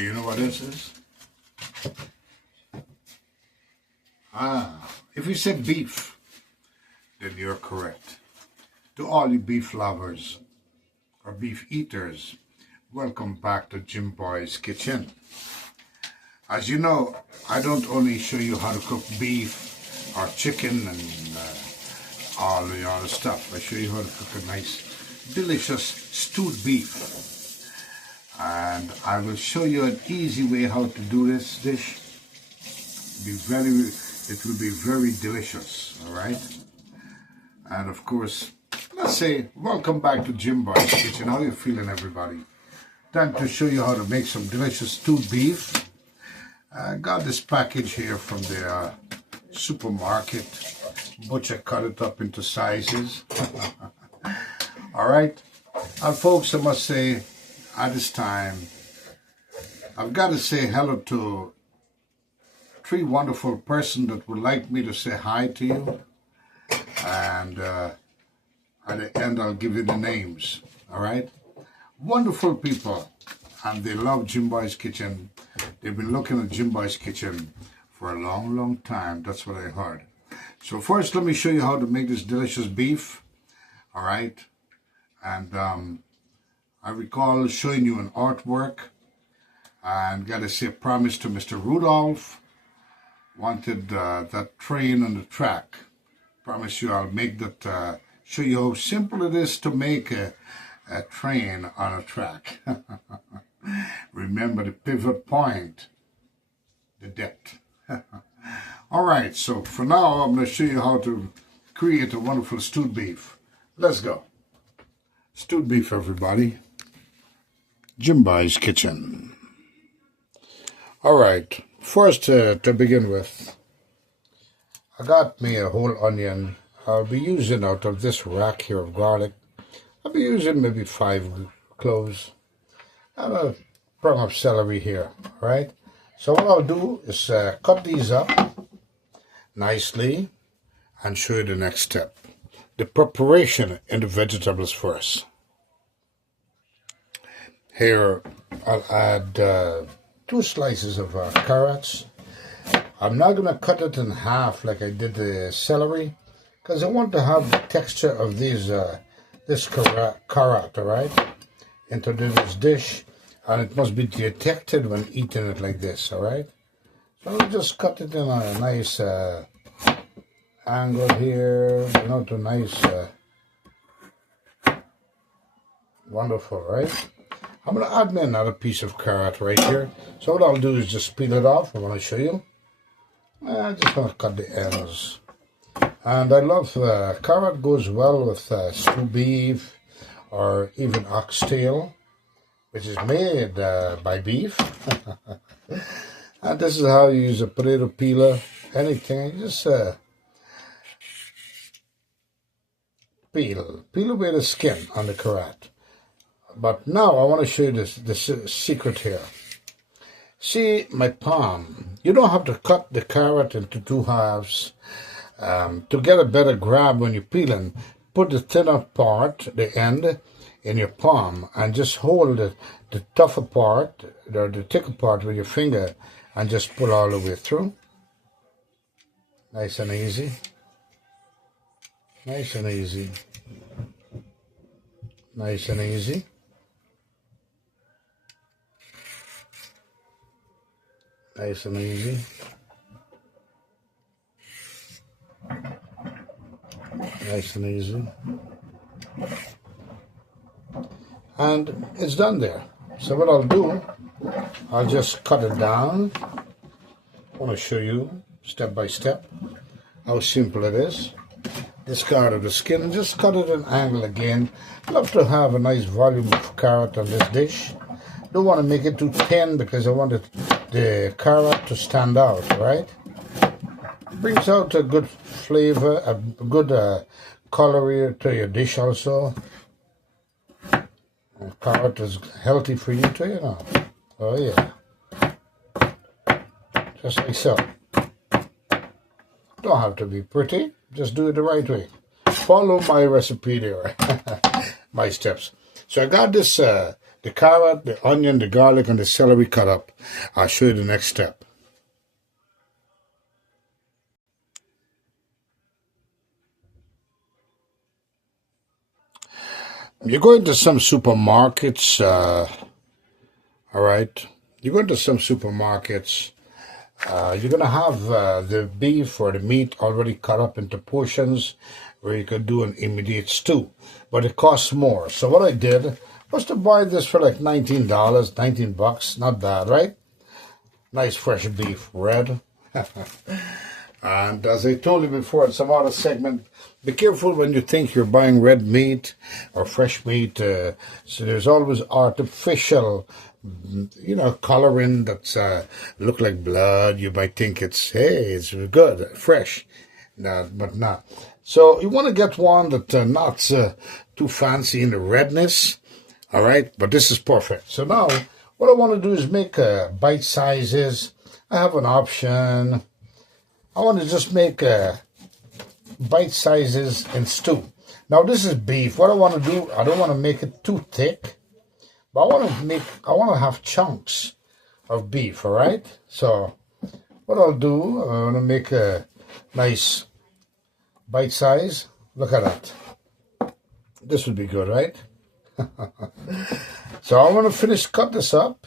Do you know what this is? If you said beef, then you're correct. To all you beef lovers or beef eaters, welcome back to Jim Boy's Kitchen. As you know, I don't only show you how to cook beef or chicken and all the other stuff. I show you how to cook a nice, delicious stewed beef. And I will show you an easy way how to do this dish. It will be very delicious, all right? And of course, let's say, welcome back to Jim Boy's Kitchen. How you feeling, everybody? Time to show you how to make some delicious stewed beef. I got this package here from the supermarket. Butcher cut it up into sizes. All right? And folks, I must say, at this time, I've got to say hello to 3 wonderful persons that would like me to say hi to you. And at the end, I'll give you the names. All right? Wonderful people. And they love Jim Boy's Kitchen. They've been looking at Jim Boy's Kitchen for a long, long time. That's what I heard. So first, let me show you how to make this delicious beef. All right? And I recall showing you an artwork. And got to say promise to Mr. Rudolph. Wanted that train on the track. Promise you I'll make that, show you how simple it is to make a train on a track. Remember the pivot point, the depth. All right, so for now, I'm going to show you how to create a wonderful stewed beef. Let's go. Stewed beef, everybody. Jim Boy's Kitchen. All right, first to begin with, I got me a whole onion. I'll be using out of this rack here of garlic. I'll be using maybe 5 cloves and a prong of celery here, right? So what I'll do is cut these up nicely and show you the next step. The preparation in the vegetables first. Here I'll add 2 slices of carrots. I'm not going to cut it in half like I did the celery because I want to have the texture of these this carrot, all right, into this dish, and it must be detected when eating it like this, all right? So I'll just cut it in a nice angle here, to nice, wonderful, right? I'm going to add me another piece of carrot right here. So what I'll do is just peel it off. I want to show you. I just want to cut the ends. And I love carrot goes well with stewed beef or even oxtail, which is made by beef. And this is how you use a potato peeler, anything. Just peel away the skin on the carrot. But now I want to show you the secret here. See my palm. You don't have to cut the carrot into 2 halves. To get a better grab when you're peeling, put the thinner part, the end, in your palm and just hold the tougher part, or the thicker part with your finger and just pull all the way through. Nice and easy. Nice and easy. Nice and easy. Nice and easy. Nice and easy. And it's done there. So what I'll do, I'll just cut it down. I want to show you step by step how simple it is. Discard of the skin, just cut it at an angle again. Love to have a nice volume of carrot on this dish. Don't want to make it too thin because I want the carrot to stand out, right? Brings out a good flavor, a good color to your dish also. Carrot is healthy for you too, Oh yeah. Just like so. Don't have to be pretty, just do it the right way. Follow my recipe there, my steps. So I got this the carrot, the onion, the garlic, and the celery cut up. I'll show you the next step. You go into some supermarkets, all right? You go into some supermarkets, you're going to have the beef or the meat already cut up into portions where you could do an immediate stew. But it costs more. So what I did was to buy this for like $19, 19 bucks. Not bad, right? Nice fresh beef, red. And as I told you before in some other segment, be careful when you think you're buying red meat or fresh meat. So there's always artificial, coloring that's look like blood. You might think it's good, fresh, but not. So you want to get one that's not too fancy in the redness, all right? But this is perfect. So now what I want to do is make bite sizes. I have an option. I want to just make bite sizes in stew. Now this is beef. What I want to do, I don't want to make it too thick, but I want to have chunks of beef, all right? So what I'll do, I'm going to make a nice bite size. Look at that. This would be good, right? So I'm going to cut this up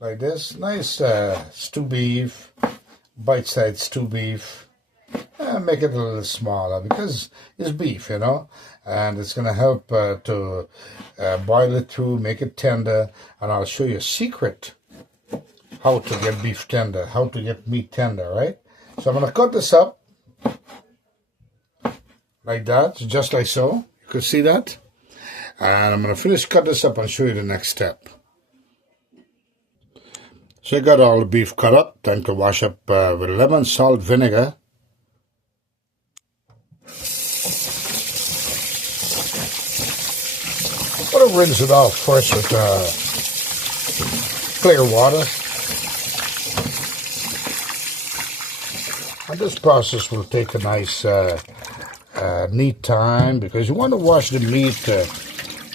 like this. Nice stew beef. Bite-sized stew beef. Make it a little smaller because it's beef, and it's going to help to boil it through, make it tender, and I'll show you a secret how to get beef tender, how to get meat tender, right? So I'm going to cut this up like that, just like so. You can see that. And I'm going to cut this up and show you the next step. So I got all the beef cut up. Time to wash up with lemon, salt, vinegar. I'm going to rinse it off first with clear water. And this process will take a nice neat time because you want to wash the meat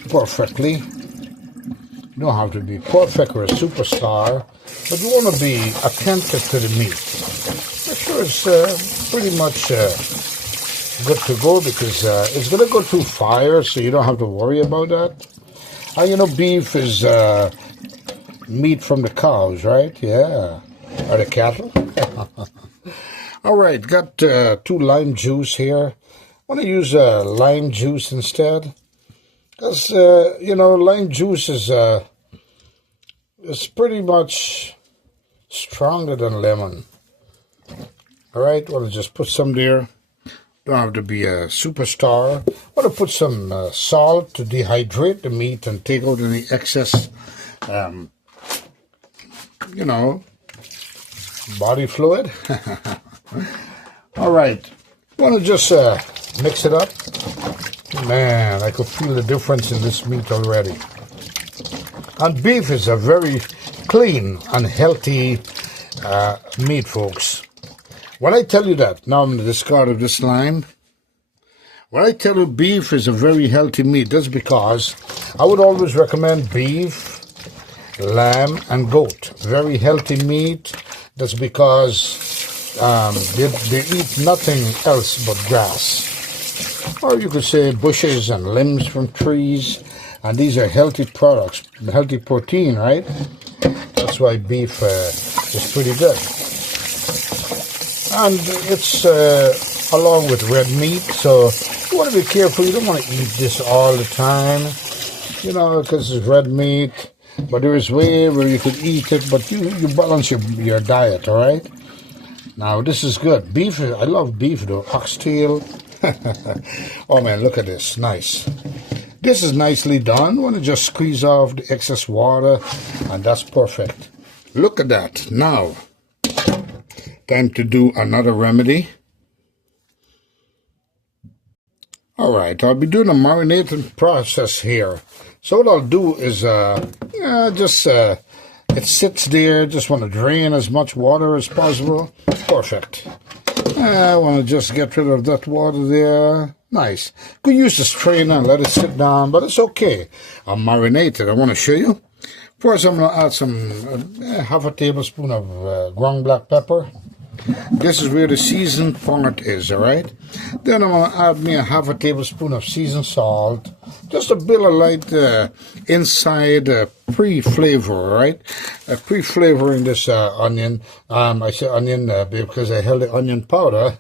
perfectly. You don't have to be perfect or a superstar, but you want to be attentive to the meat. Make sure it's pretty much good to go because it's going to go through fire, so you don't have to worry about that. And beef is meat from the cows, right? Yeah. Or the cattle. All right, got 2 lime juice here. I want to use lime juice instead. Because, lime juice is pretty much stronger than lemon. All right, well, just put some there. Don't have to be a superstar. I want to put some salt to dehydrate the meat and take out any excess, body fluid. All right, I want to just mix it up. Man, I could feel the difference in this meat already. And beef is a very clean and healthy meat, folks. When I tell you that, now I'm going to discard of this lime. When I tell you beef is a very healthy meat, that's because I would always recommend beef, lamb, and goat. Very healthy meat. That's because they eat nothing else but grass. Or you could say bushes and limbs from trees. And these are healthy products, healthy protein, right? That's why beef is pretty good. And it's along with red meat, so you want to be careful. You don't want to eat this all the time, because it's red meat. But there is way where you could eat it, but you balance your diet, all right? Now, this is good. Beef, I love beef, though. Oxtail. Oh, man, look at this. Nice. This is nicely done. I want to just squeeze off the excess water, and that's perfect. Look at that. Now, time to do another remedy. All right, I'll be doing a marinating process here. So what I'll do is it sits there. Just want to drain as much water as possible. Perfect. I want to just get rid of that water there. Nice. Could use the strainer and let it sit down, but it's okay. I'll marinate it. I want to show you. First, I'm going to add some, half a tablespoon of ground black pepper. This is where the seasoned part is, all right? Then I'm going to add me a half a tablespoon of seasoned salt. Just a bit of light inside pre-flavor, all right? Pre-flavoring this onion. I say onion because I held the onion powder,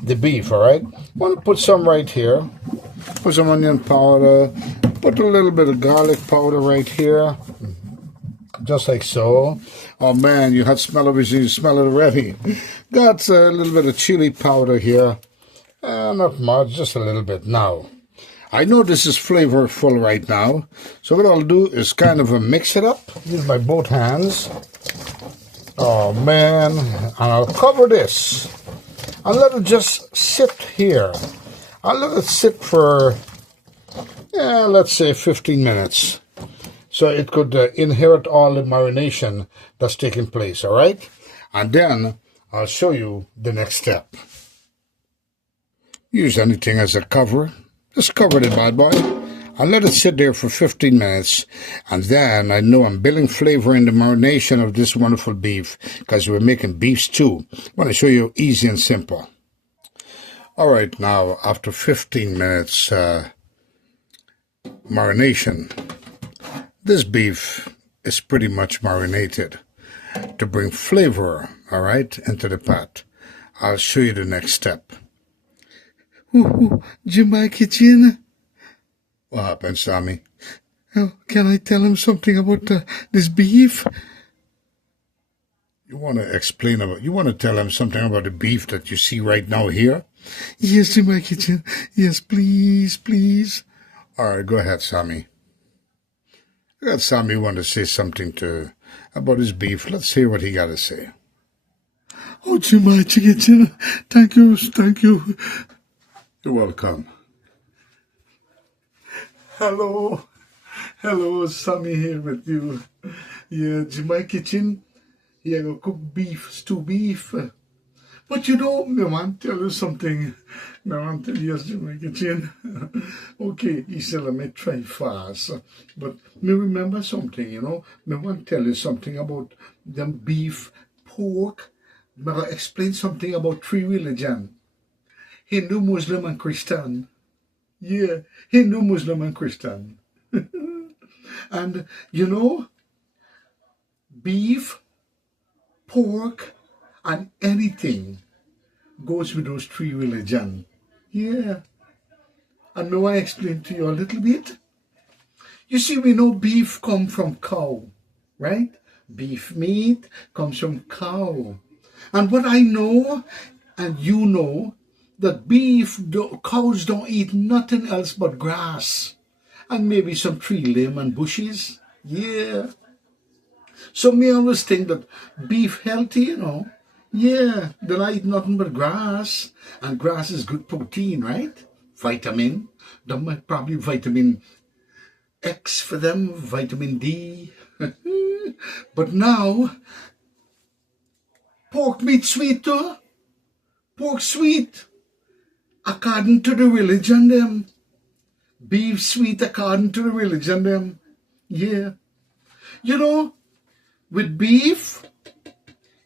the beef, all right? I'm going to put some right here. Put some onion powder. Put a little bit of garlic powder right here. Just like so. Oh man, you had smell of it, you smell it already. Got a little bit of chili powder here. Not much, just a little bit. Now, I know this is flavorful right now, so what I'll do is kind of mix it up. Use my both hands. Oh man, and I'll cover this. I'll let it just sit here. I'll let it sit for, let's say 15 minutes. So it could inherit all the marination that's taking place, all right? And then I'll show you the next step. Use anything as a cover. Just cover the bad boy. I'll let it sit there for 15 minutes. And then I know I'm building flavor in the marination of this wonderful beef because we're making beef stew. I want to show you easy and simple. All right, now after 15 minutes marination, this beef is pretty much marinated to bring flavor, all right, into the pot. I'll show you the next step. Ooh, Jimmy Kitchen. What happened, Sammy? Oh, can I tell him something about this beef? You want to tell him something about the beef that you see right now here? Yes, Jimmy Kitchen. Yes, please, please. All right, go ahead, Sammy. I got Sammy want to say something about his beef. Let's hear what he got to say. Oh, Jimmy Kitchen, thank you. You're welcome. Hello, Sammy here with you. Yeah, Jimmy Kitchen. Yeah, go cook stew beef. But you know, I want to tell you something. I want to tell you, Jimmy Kitchen. Okay, he said, let me try fast. But me remember something, you know. I want to tell you something about them beef, pork. I'm going to explain something about three religions. Hindu, Muslim, and Christian. Yeah, Hindu, Muslim, and Christian. And, you know, beef, pork, and anything goes with those three religions. Yeah. And may I explain to you a little bit? You see, we know beef comes from cow, right? Beef meat comes from cow. And what I know, and you know, that cows don't eat nothing else but grass. And maybe some tree limb and bushes. Yeah. So me always think that beef healthy, you know. Yeah, then I eat nothing but grass. And grass is good protein, right? Vitamin. Probably vitamin X for them, vitamin D. But now, pork meat sweet too. Pork sweet. According to the religion them. Beef sweet according to the religion them. Yeah. You know, with beef,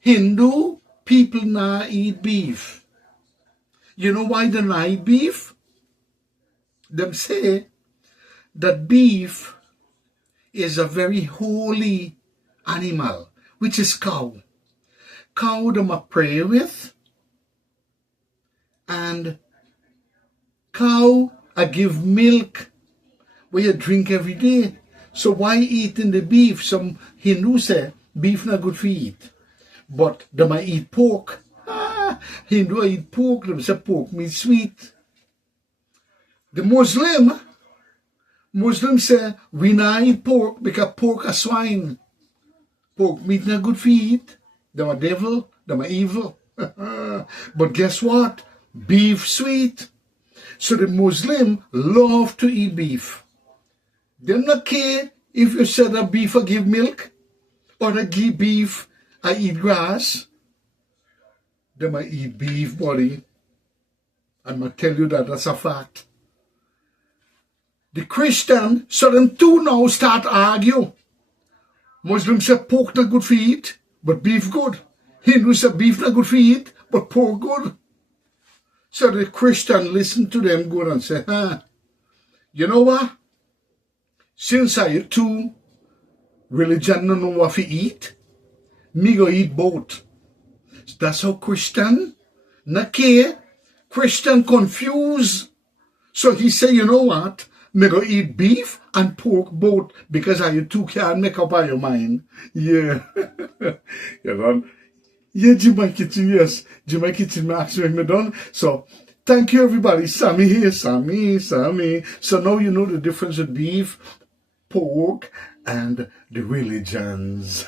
Hindu people now eat beef. You know why they not eat beef? Them say that beef is a very holy animal, which is cow. Cow them a pray with, and cow a give milk where you drink every day. So why eating the beef? Some Hindu say beef not good for eat. But they might eat pork. Hindu eat pork, they say pork meat sweet. The Muslim say we not eat pork because pork a swine. Pork meat not good for eat. Them a devil, them a evil. But guess what? Beef sweet. So the Muslim love to eat beef. They not care if you said that beef I give milk or that give beef I eat grass. They might eat beef, buddy. I'm going to tell you that that's a fact. The Christian, so them two now start argue. Muslims say pork not good for eat, but beef good. Hindus say beef not good for eat, but pork good. So the Christian listen to them good and say, you know what? Since I two religion don't know what to eat, me go eat both. That's how Christian, not care, Christian confused. So he say, you know what? Me go eat beef and pork both because I two can't make up on your mind. Yeah. You know? Yeah, Jimmy Kitchen, yes. Jimmy Kitchen, me ask me done. So, thank you everybody. Sammy here, Sammy. So now you know the difference with beef, pork, and the religions.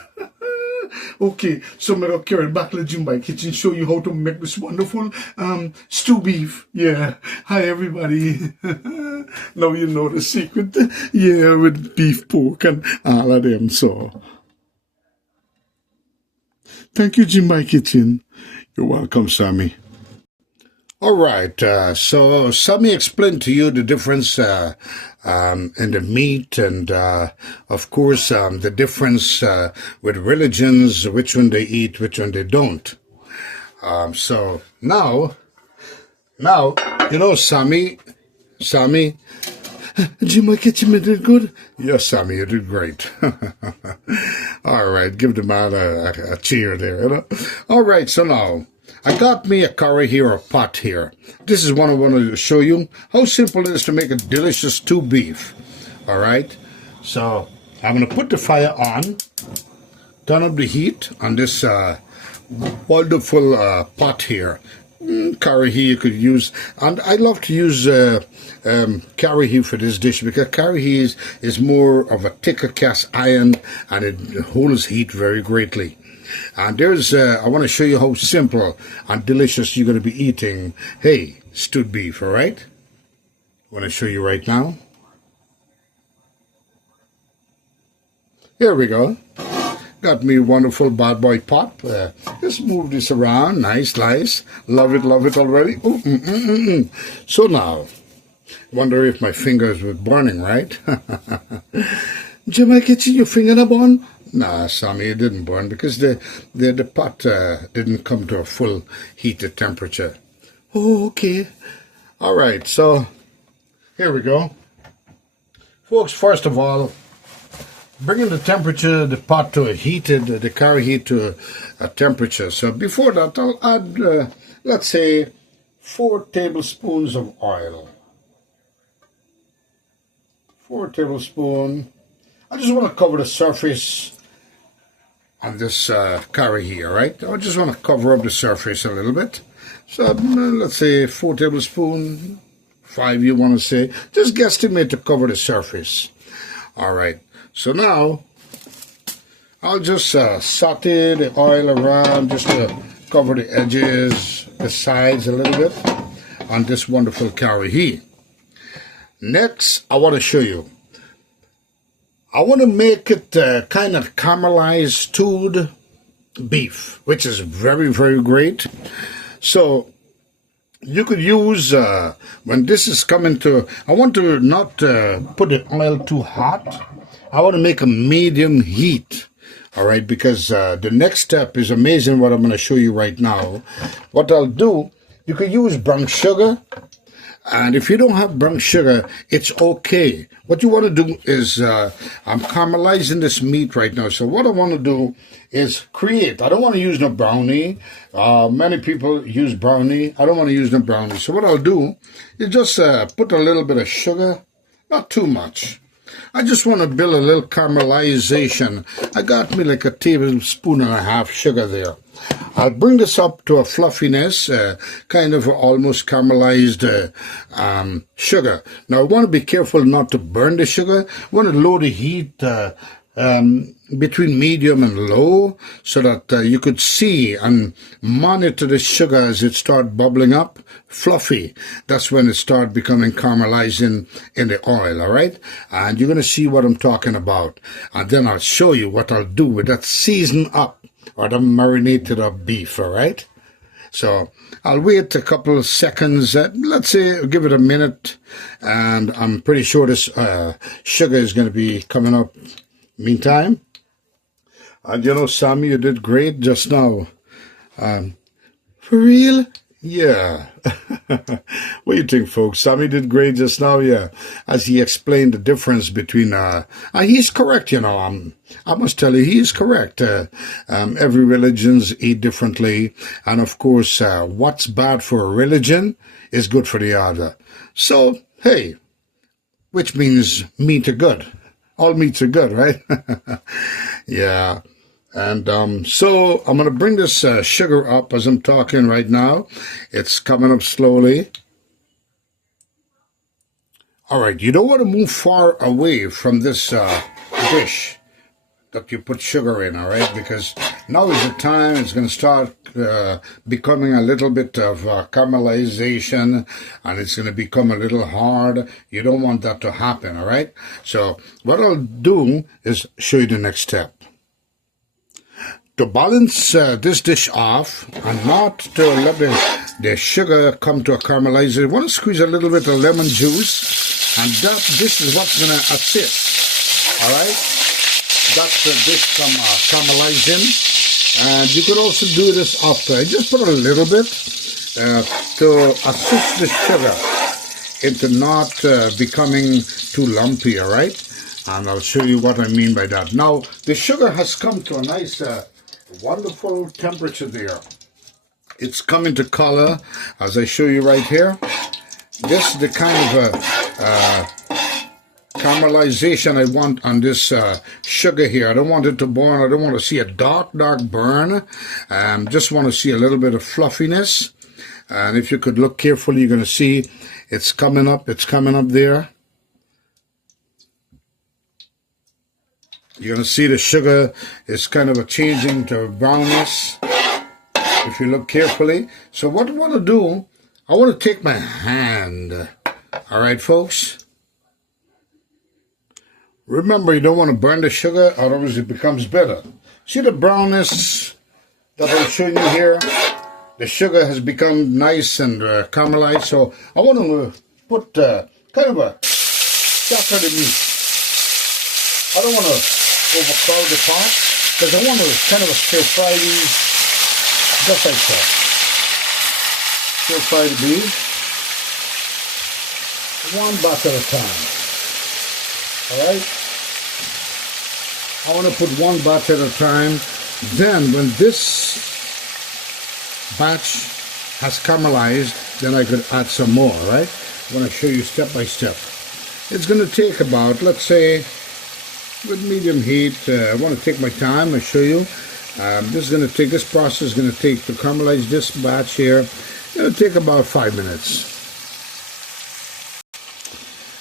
Okay, so I'm going to carry back to the Jimmy Kitchen, show you how to make this wonderful stew beef. Yeah. Hi, everybody. Now you know the secret. Yeah, with beef, pork, and all of them. So, thank you, Jimmy Kitchen. You're welcome, Sammy. All right, so Sammy explained to you the difference in the meat and, of course, the difference with religions, which one they eat, which one they don't. So now, you know, Sammy, Jimmy Kitchen did good? Yes, Sammy, you did great. All right, give the man a cheer there. You know? All right, so now, I got me a curry here, a pot here. This is what I wanted to show you, how simple it is to make a delicious stew beef. All right, so I'm going to put the fire on, turn up the heat on this wonderful pot here. Curry here you could use, and I love to use curry here for this dish because curry here is more of a thicker cast iron and it holds heat very greatly. And there's, I want to show you how simple and delicious you're going to be eating, hey, stewed beef, all right? I want to show you right now. Here we go. Got me a wonderful bad boy pot. Just move this around, nice. Love it already. Ooh, So now, wonder if my fingers were burning, right? Jimmy Kitchen, your finger not burn? Nah, Sammy, it didn't burn because the pot didn't come to a full heated temperature. Oh, okay. All right, so here we go. Folks, first of all, bringing the temperature, the pot to a heated, the curry heat to a temperature. So before that, I'll add, let's say, 4 tablespoons of oil. 4 tablespoons. I just want to cover the surface on this curry here, right? I just want to cover up the surface a little bit. So let's say 4 tablespoons, 5 you want to say. Just guesstimate to cover the surface. All right. So now I'll just saute the oil around just to cover the edges, the sides a little bit on this wonderful curry here. Next, I want to show you. I want to make it kind of caramelized stewed beef, which is very, very great. So you could use, when this is coming to, I want to not put the oil too hot. I want to make a medium heat, all right, because the next step is amazing what I'm going to show you right now. What I'll do, you could use brown sugar. And if you don't have brown sugar, it's okay. What you want to do is, I'm caramelizing this meat right now. So what I want to do is create. I don't want to use no brownie. Many people use brownie. I don't want to use no brownie. So what I'll do is just put a little bit of sugar, not too much. I just want to build a little caramelization. I got me like a tablespoon and a half sugar there. I'll bring this up to a fluffiness, kind of almost caramelized sugar. Now, I want to be careful not to burn the sugar. I want to lower the heat between medium and low so that you could see and monitor the sugar as it starts bubbling up, fluffy. That's when it starts becoming caramelizing in the oil, all right? And you're going to see what I'm talking about. And then I'll show you what I'll do with that seasoned up or the marinated up beef, all right? So I'll wait a couple of seconds, let's say give it a minute, and I'm pretty sure this sugar is going to be coming up meantime. And you know, Sammy, you did great just now. For real? Yeah. What do you think, folks? Sammy did great just now, yeah. As he explained the difference between, he's correct, you know. I must tell you, he is correct. Every religions eat differently. And of course, what's bad for a religion is good for the other. So, hey, which means meat are good. All meats are good, right? Yeah. And so I'm going to bring this sugar up as I'm talking right now. It's coming up slowly. All right, you don't want to move far away from this dish that you put sugar in, all right? Because now is the time it's going to start becoming a little bit of caramelization, and it's going to become a little hard. You don't want that to happen, all right? So what I'll do is show you the next step. To balance this dish off and not to let the sugar come to a caramelizer, you want to squeeze a little bit of lemon juice, and this is what's going to assist, all right? That's the dish from caramelizing. And you could also do this after. Just put a little bit to assist the sugar into not becoming too lumpy, all right? And I'll show you what I mean by that. Now, the sugar has come to a nice wonderful temperature there. It's coming to color as I show you right here. This is the kind of caramelization I want on this sugar here. I don't want it to burn. I don't want to see a dark burn. Just want to see a little bit of fluffiness. And if you could look carefully, you're going to see it's coming up. It's coming up there. You're going to see the sugar is kind of changing to brownness if you look carefully. So what I want to do, I want to take my hand. All right, folks? Remember, you don't want to burn the sugar, otherwise it becomes bitter. See the brownness that I'm showing you here? The sugar has become nice and caramelized. So I want to put kind of a scatter the meat. I don't want to overcrowd the pot, because I want to kind of stir fry these just like that. Stir fry the beef one batch at a time. Alright? I want to put one batch at a time. Then when this batch has caramelized, then I could add some more, right? I'm going to show you step by step. It's going to take about, let's say, with medium heat. I want to take my time. I'll show you. This process is going to take to caramelize this batch here. It'll take about 5 minutes.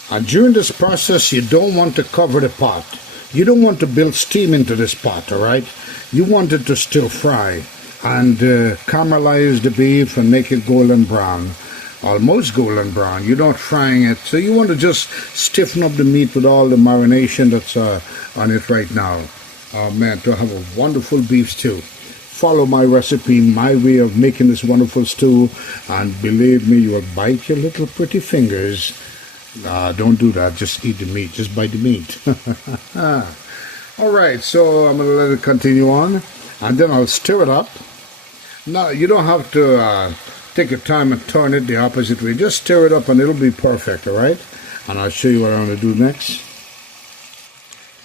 And during this process, you don't want to cover the pot. You don't want to build steam into this pot, all right? You want it to stir fry and caramelize the beef and make it golden brown. Almost golden brown. You're not frying it. So you want to just stiffen up the meat with all the marination that's on it right now. Oh man, to have a wonderful beef stew. Follow my recipe, my way of making this wonderful stew, and believe me, you will bite your little pretty fingers. Don't do that. Just eat the meat. Just bite the meat. All right, so I'm going to let it continue on, and then I'll stir it up. Now, you don't have to take your time and turn it the opposite way. Just stir it up and it'll be perfect, all right? And I'll show you what I'm going to do next.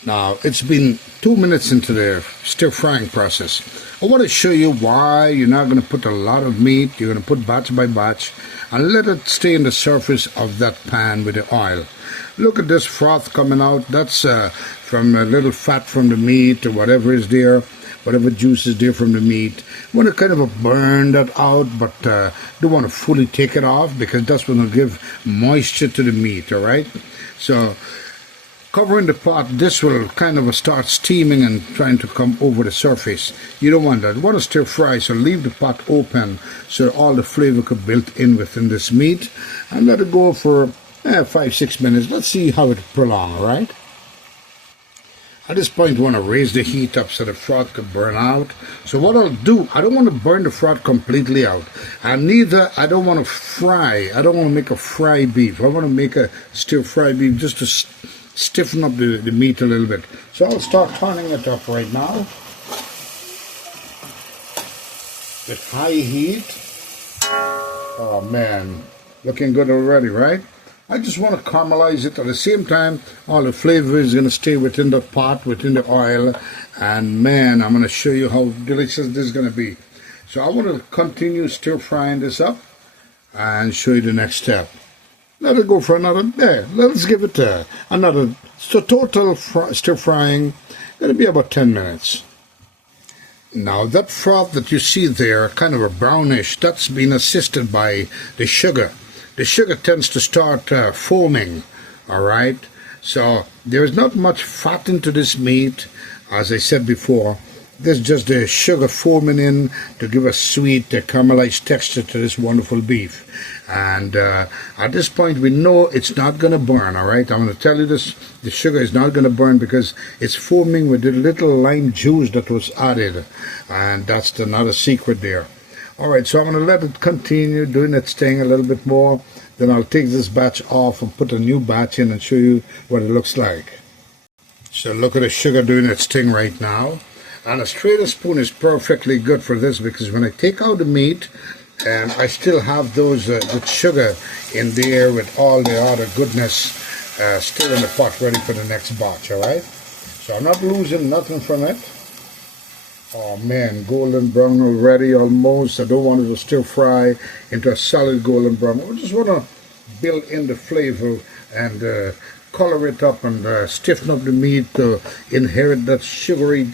Now, it's been 2 minutes into the stir-frying process. I want to show you why you're not going to put a lot of meat. You're going to put batch by batch and let it stay in the surface of that pan with the oil. Look at this froth coming out. That's from a little fat from the meat or whatever is there, whatever juice is there from the meat. You want to kind of burn that out, but don't want to fully take it off, because that's going to give moisture to the meat, all right? So covering the pot, this will kind of start steaming and trying to come over the surface. You don't want that. You want to stir fry, so leave the pot open so all the flavor could build in within this meat, and let it go for 5-6 minutes. Let's see how it prolongs, all right? At this point, you want to raise the heat up so the froth could burn out. So what I'll do, I don't want to burn the froth completely out. And neither, I don't want to fry. I don't want to make a fry beef. I want to make a stir-fry beef just to stiffen up the meat a little bit. So I'll start turning it up right now. With high heat. Oh man, looking good already, right? I just want to caramelize it. At the same time, all the flavor is going to stay within the pot, within the oil. And man, I'm going to show you how delicious this is going to be. So I want to continue stir frying this up and show you the next step. Let it go for another, let's give it another, so total stir frying, going to be about 10 minutes. Now that froth that you see there, kind of a brownish, that's been assisted by the sugar. The sugar tends to start foaming, all right? So there is not much fat into this meat, as I said before. There's just the sugar foaming in to give a sweet, caramelized texture to this wonderful beef. And at this point, we know it's not going to burn, all right? I'm going to tell you this, the sugar is not going to burn because it's foaming with the little lime juice that was added. And that's another secret there. All right, so I'm going to let it continue doing its thing a little bit more. Then I'll take this batch off and put a new batch in and show you what it looks like. So look at the sugar doing its thing right now. And a straight spoon is perfectly good for this because when I take out the meat, and I still have those with sugar in there with all the other goodness still in the pot ready for the next batch, all right? So I'm not losing nothing from it. Oh man, golden brown already almost. I don't want it to stir fry into a solid golden brown. I just want to build in the flavor and color it up and stiffen up the meat to inherit that sugary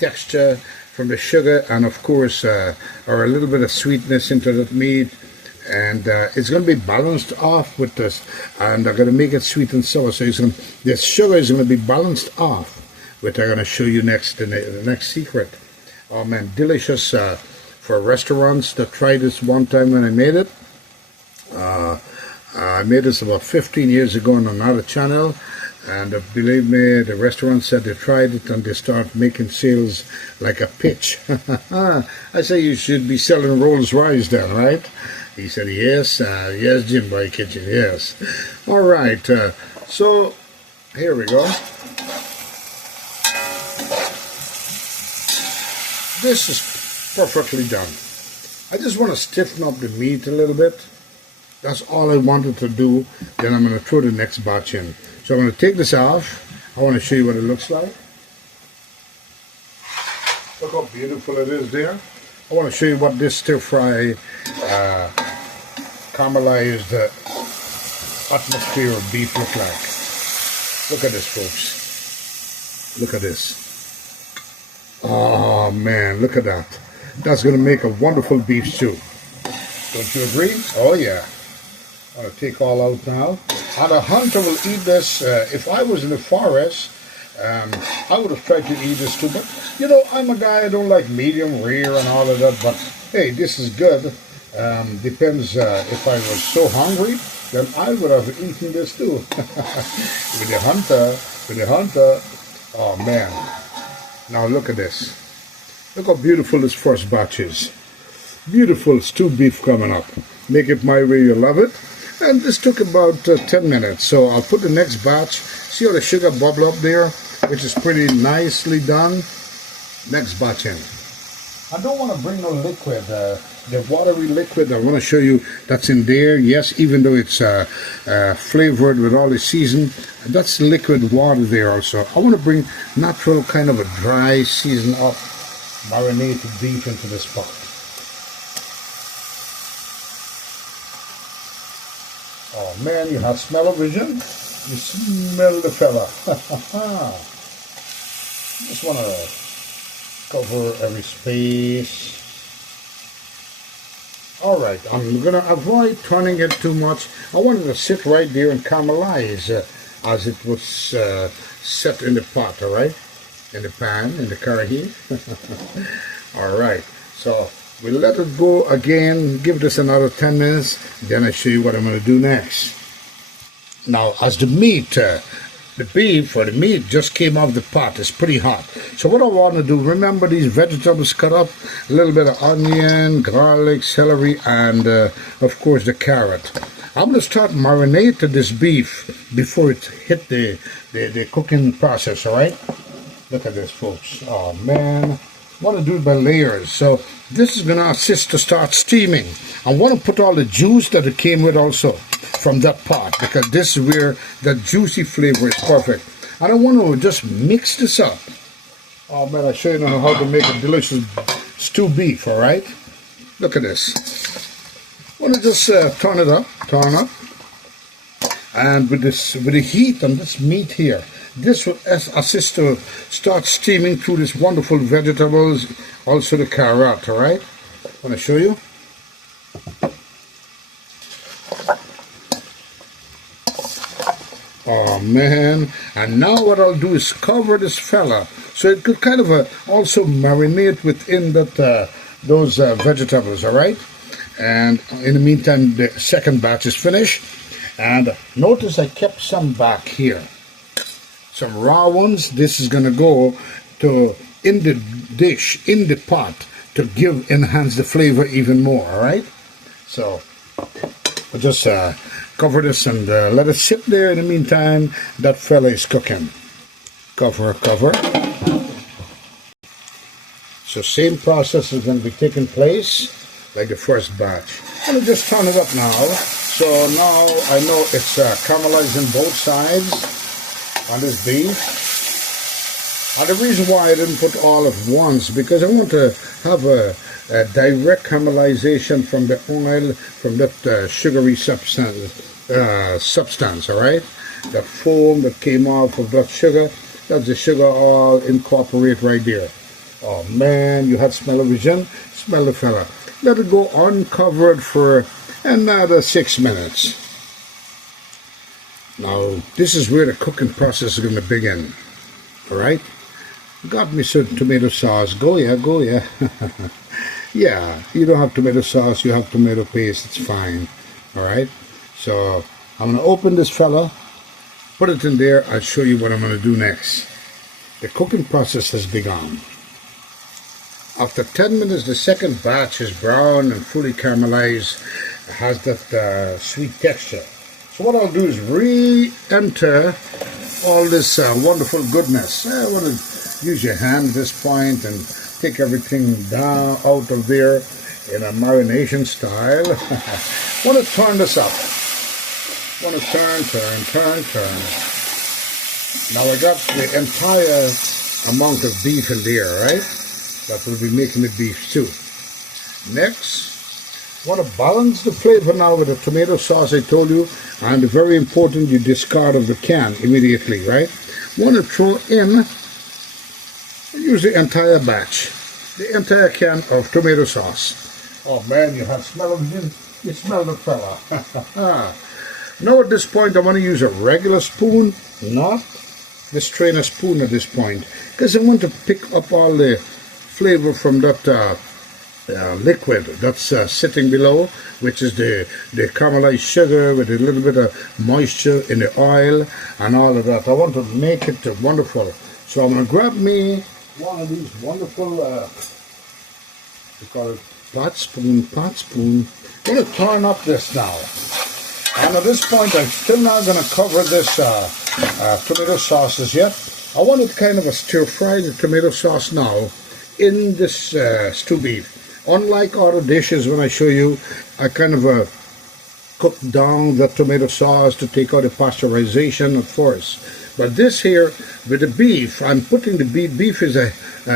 texture from the sugar and of course or a little bit of sweetness into that meat. And it's going to be balanced off with this, and I'm going to make it sweet and sour. So the sugar is going to be balanced off, which I'm going to show you next in the next secret. Oh man, delicious for restaurants that tried this one time when I made it. I made this about 15 years ago on another channel, and believe me, the restaurant said they tried it and they start making sales like a pitch. I say you should be selling Rolls Royce then, right? He said, yes, yes, Jim Boy Kitchen, yes. All right, so here we go. This is perfectly done. I just want to stiffen up the meat a little bit. That's all I wanted to do. Then I'm going to throw the next batch in. So I'm going to take this off. I want to show you what it looks like. Look how beautiful it is there. I want to show you what this stir-fry caramelized atmosphere of beef look like. Look at this, folks. Look at this. Oh man, look at that. That's going to make a wonderful beef stew. Don't you agree? Oh yeah. I'm going to take all out now. And a hunter will eat this. If I was in the forest, I would have tried to eat this too. But, you know, I'm a guy, I don't like medium rare and all of that. But, hey, this is good. Depends if I was so hungry, then I would have eaten this too. With the hunter, oh man. Now look at this. Look how beautiful this first batch is. Beautiful stew beef coming up. Make it my way, you love it. And this took about 10 minutes. So I'll put the next batch. See how the sugar bubble up there, which is pretty nicely done. Next batch in. I don't want to bring no liquid. The watery liquid, I want to show you that's in there. Yes, even though it's flavored with all the season, that's liquid water there also. I want to bring natural kind of a dry, season up, marinated beef into this pot. Oh man, you have smell-o-vision? You smell the fella. Just want to cover every space. Alright, I'm going to avoid turning it too much. I wanted to sit right there and caramelize as it was set in the pot, alright? In the pan, in the karahi. Alright, so we'll let it go again, give this another 10 minutes, then I'll show you what I'm going to do next. Now, as the meat the beef or the meat just came off the pot. It's pretty hot. So what I want to do, remember these vegetables cut up, a little bit of onion, garlic, celery, and of course the carrot. I'm going to start marinating this beef before it hit the cooking process, all right? Look at this, folks. Oh, man. I want to do it by layers. So this is going to assist to start steaming. I want to put all the juice that it came with also from that pot, because this is where the juicy flavor is perfect. And I want to just mix this up. Oh, man, I'll show you now how to make a delicious stew beef, all right? Look at this. I want to just turn up, and with the heat on this meat here, this will assist to start steaming through these wonderful vegetables, also the carrot. All right, I want to show you. Oh man! And now what I'll do is cover this fella, so it could kind of also marinate within that those vegetables. All right. And in the meantime, the second batch is finished. And notice I kept some back here. Some raw ones. This is going to go to in the dish, in the pot, to enhance the flavor even more, all right? So I'll just cover this and let it sit there. In the meantime, that fella is cooking. Cover. So same process is going to be taking place like the first batch. I'm going to just turn it up now. So now I know it's caramelizing both sides on this beef. And the reason why I didn't put all at once, because I want to have a direct caramelization from the oil, from that sugary substance, all right? That foam that came off of that sugar, that's the sugar all incorporate right there. Oh man, you had smell of vision? Smell the fella. Let it go uncovered for another 6 minutes. Now, this is where the cooking process is going to begin. All right? Got me some tomato sauce. Go yeah. Yeah, you don't have tomato sauce, you have tomato paste. It's fine. All right? So, I'm going to open this fella, put it in there. I'll show you what I'm going to do next. The cooking process has begun. After 10 minutes, the second batch is brown and fully caramelized. It has that sweet texture. So what I'll do is re-enter all this wonderful goodness. I want to use your hand at this point and take everything down out of there in a marination style. I want to turn this up. I want to turn. Now I got the entire amount of beef in there, right? That will be making the beef stew. Next, want to balance the flavor now with the tomato sauce I told you, and very important, you discard of the can immediately, right? Want to throw in, use the entire batch, the entire can of tomato sauce. Oh man, you have smell of it. You smell the fella. Now at this point, I want to use a regular spoon, not the strainer spoon at this point, because I want to pick up all the flavor from that liquid that's sitting below, which is the caramelized sugar with a little bit of moisture in the oil and all of that. I want to make it wonderful. So I'm going to grab me one of these wonderful, we call it pot spoon. I'm going to turn up this now. And at this point, I'm still not going to cover this tomato sauces yet. I want to kind of stir fry the tomato sauce now in this stew beef. Unlike other dishes, when I show you, I kind of cook down the tomato sauce to take out the pasteurization, of course. But this here, with the beef, I'm putting the beef is a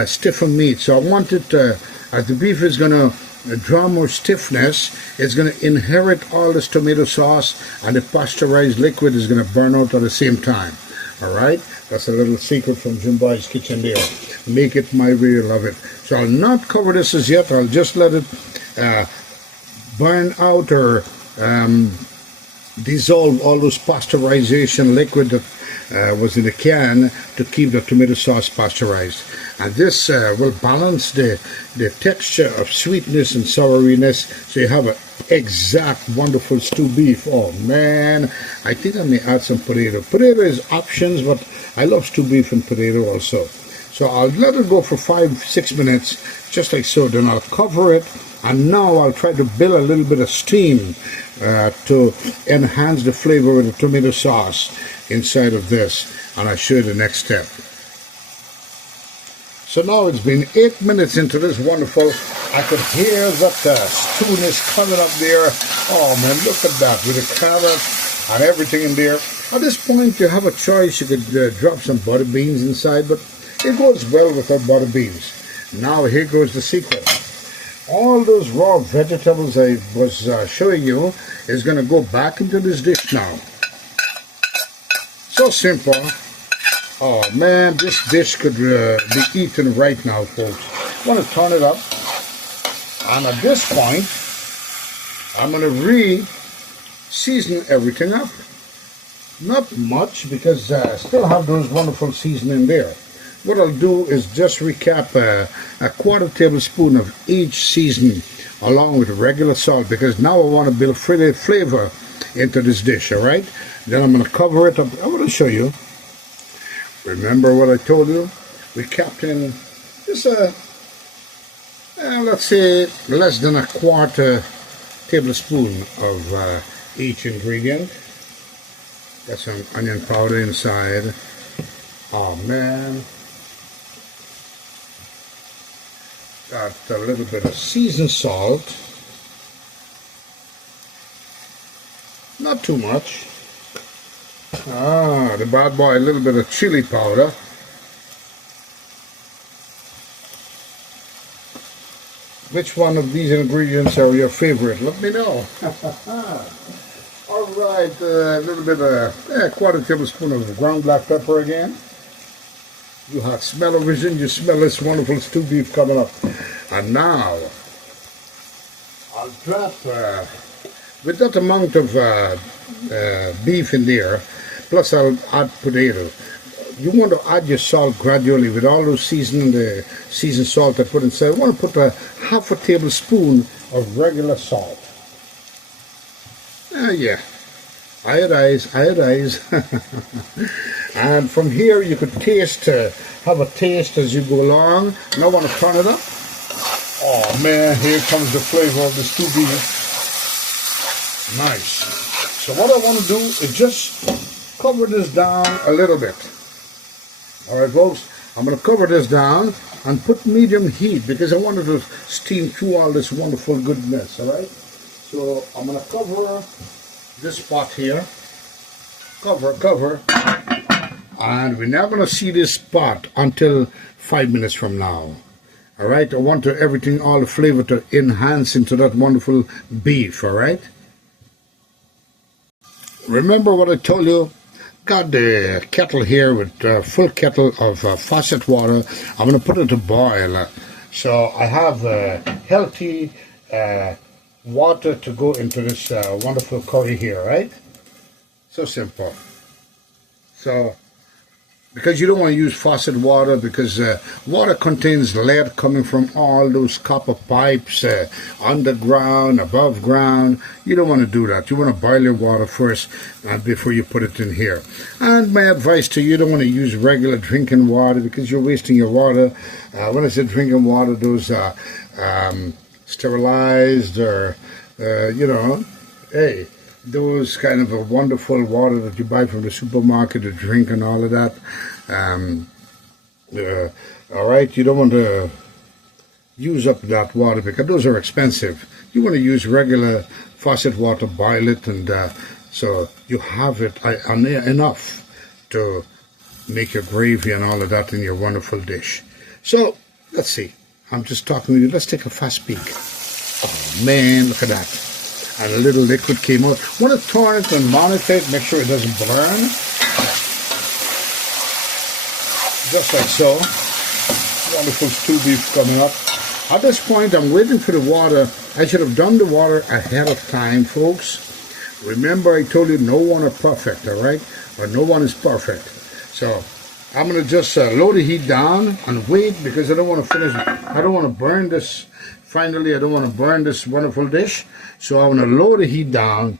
stiffer meat, so I want it, as the beef is going to draw more stiffness, it's going to inherit all this tomato sauce, and the pasteurized liquid is going to burn out at the same time. All right? That's a little secret from Jim Boy's kitchen there. Make it my way, love it. So I'll not cover this as yet. I'll just let it burn out or dissolve all those pasteurization liquid that was in a can to keep the tomato sauce pasteurized. And this will balance the texture of sweetness and souriness, so you have an exact wonderful stew beef. Oh man, I think I may add some potato. Potato is options, but I love stew beef and potato also. So I'll let it go for 5-6 minutes, just like so. Then I'll cover it, and now I'll try to build a little bit of steam to enhance the flavor of the tomato sauce inside of this, and I'll show you the next step. So now it's been 8 minutes into this wonderful. I could hear that stewness coming up there. Oh man, look at that, with the carrot and everything in there. At this point, you have a choice. You could drop some butter beans inside, but it goes well without butter beans. Now here goes the secret. All those raw vegetables I was showing you is going to go back into this dish now. So simple. Oh man, this dish could be eaten right now, folks. I'm going to turn it up. And at this point, I'm going to re-season everything up. Not much, because I still have those wonderful seasoning there. What I'll do is just recap a quarter tablespoon of each seasoning along with regular salt, because now I want to build flavor into this dish, all right? Then I'm going to cover it up. I want to show you. Remember what I told you? We capped in just let's say less than a quarter tablespoon of each ingredient. Got some onion powder inside. Oh man. Got a little bit of seasoned salt. Not too much. The bad boy, a little bit of chili powder. Which one of these ingredients are your favorite? Let me know. All right, a little bit of a quarter tablespoon of ground black pepper again. You have smell-o-vision, you smell this wonderful stew beef coming up. And now, I'll drop, with that amount of beef in there, plus I'll add potato. You want to add your salt gradually with all those seasoned salt I put inside. I want to put half a tablespoon of regular salt. Yeah, iodize. And from here you could taste, have a taste as you go along. Now I want to turn it up. Oh man, here comes the flavor of the stew beef. Nice. So what I want to do is just cover this down a little bit. All right, folks, I'm going to cover this down and put medium heat because I wanted to steam through all this wonderful goodness, all right? So I'm going to cover this pot here. Cover. And we're not going to see this pot until 5 minutes from now. All right, I want everything, all the flavor to enhance into that wonderful beef, all right? Remember what I told you? Got the kettle here with full kettle of faucet water. I'm going to put it to boil. So I have healthy water to go into this wonderful curry here, right? So simple. So, because you don't want to use faucet water, because water contains lead coming from all those copper pipes underground, above ground. You don't want to do that. You want to boil your water first before you put it in here. And my advice to you, you don't want to use regular drinking water because you're wasting your water. When I say drinking water, those sterilized or, hey, those kind of a wonderful water that you buy from the supermarket to drink and all of that. All right, you don't want to use up that water because those are expensive. You want to use regular faucet water, boil it, and so you have it enough to make your gravy and all of that in your wonderful dish. So, let's see. I'm just talking with you. Let's take a fast peek. Oh man, look at that. And a little liquid came out. Want to turn it and monitor it, make sure it doesn't burn. Just like so. Wonderful stew beef coming up. At this point, I'm waiting for the water. I should have done the water ahead of time, folks. Remember, I told you no one is perfect, all right? Or no one is perfect. So I'm going to just lower the heat down and wait because I don't want to finish. I don't want to burn this. Finally, I don't want to burn this wonderful dish. So I'm going to lower the heat down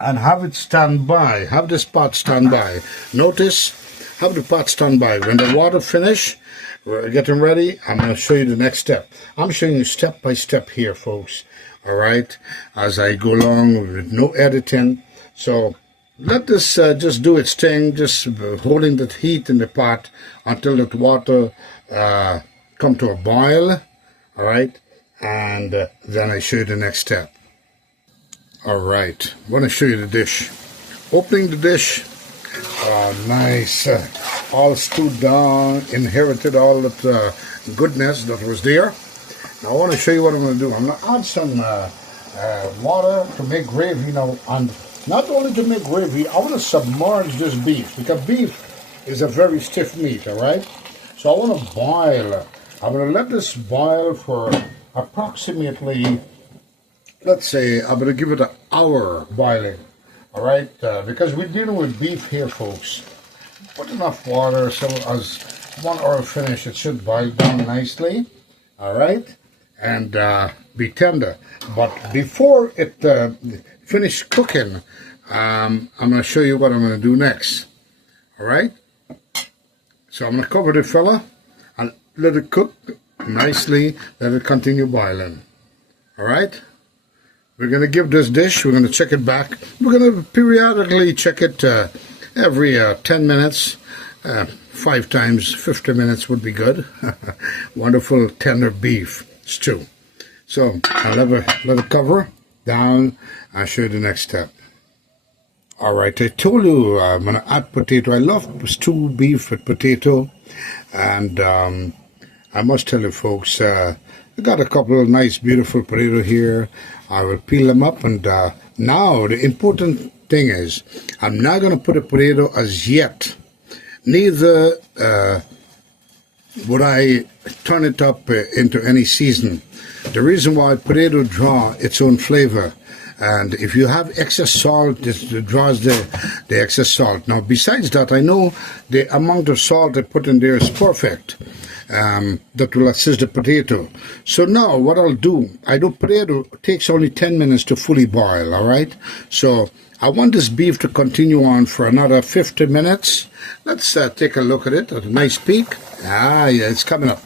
and have it stand by. Have this pot stand by. Notice, have the pot stand by. When the water finish, we're getting ready. I'm going to show you the next step. I'm showing you step by step here, folks. All right, as I go along with no editing. So let this just do its thing, just holding the heat in the pot until the water come to a boil. All right, and then I show you the next step. All right, I want to show you the dish. Opening the dish. Oh, nice. All stewed down, inherited all that goodness that was there. Now I want to show you what I'm going to do. I'm going to add some water to make gravy now. And not only to make gravy, I want to submerge this beef. Because beef is a very stiff meat, all right? So I want to boil. I'm going to let this boil for approximately, let's say, I'm going to give it an hour boiling. All right? Because we're dealing with beef here, folks. Put enough water so as 1 hour finish, it should boil down nicely. All right? And be tender. But before it finish cooking, I'm going to show you what I'm going to do next. All right? So I'm going to cover the fella and let it cook nicely. Let it continue boiling. All right? We're going to give this dish, we're going to check it back. We're going to periodically check it every 10 minutes. 5 times 50 minutes would be good. Wonderful tender beef stew. So I'll let it cover down. I'll show you the next step. All right, I told you I'm going to add potato. I love stew beef with potato. And I must tell you, folks, I got a couple of nice, beautiful potato here. I will peel them up. And now the important thing is I'm not going to put a potato as yet. Neither would I turn it up into any season. The reason why potato draw its own flavor, and if you have excess salt, it draws the excess salt. Now, besides that, I know the amount of salt I put in there is perfect. That will assist the potato. So now what I'll do, potato takes only 10 minutes to fully boil, all right? So I want this beef to continue on for another 50 minutes. Let's take a look at it, at a nice peek. Ah, yeah, it's coming up.